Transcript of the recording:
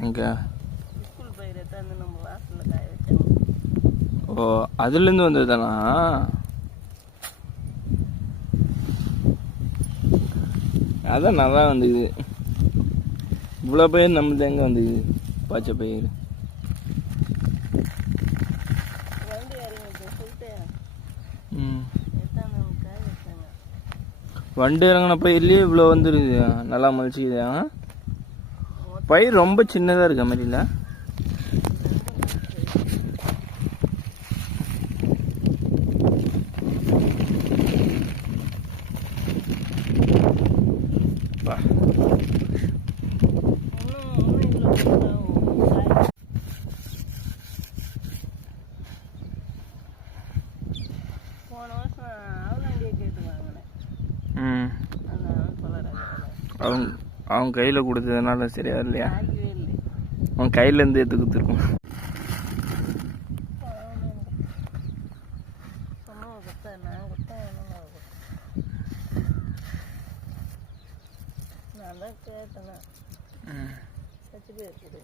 எங்கே? ஸ்கூல் பயிர் எடுத்தாந்து நம்ம வாசலில் காய வச்சோம். ஓ, அதுலேருந்து வந்தது தானா? அதான் நல்லா வந்துது. இவ்வளோ பயிர் நம்மளுக்கு எங்கே வந்துது? பச்சை பயிர் வண்டி இறங்கி சொல்லிட்டு வண்டி இறங்கின பயிர்லேயே இவ்வளோ வந்துருது. நல்லா மலிச்சிக்குது. பயிர் ரொம்ப சின்னதாக இருக்க மாதிரி இல்லை? போன வருஷம் அவலாண்டியை கேட்டு வாங்கினேன். அவன் கையில் கொடுத்ததுனால சரியா இல்லையா? ஆகவே இல்லை. அவன் கையிலேருந்து எடுத்து கொடுத்துருக்கோம். நான் தான் கேட்டேன். வச்சுட்டு இருக்குது.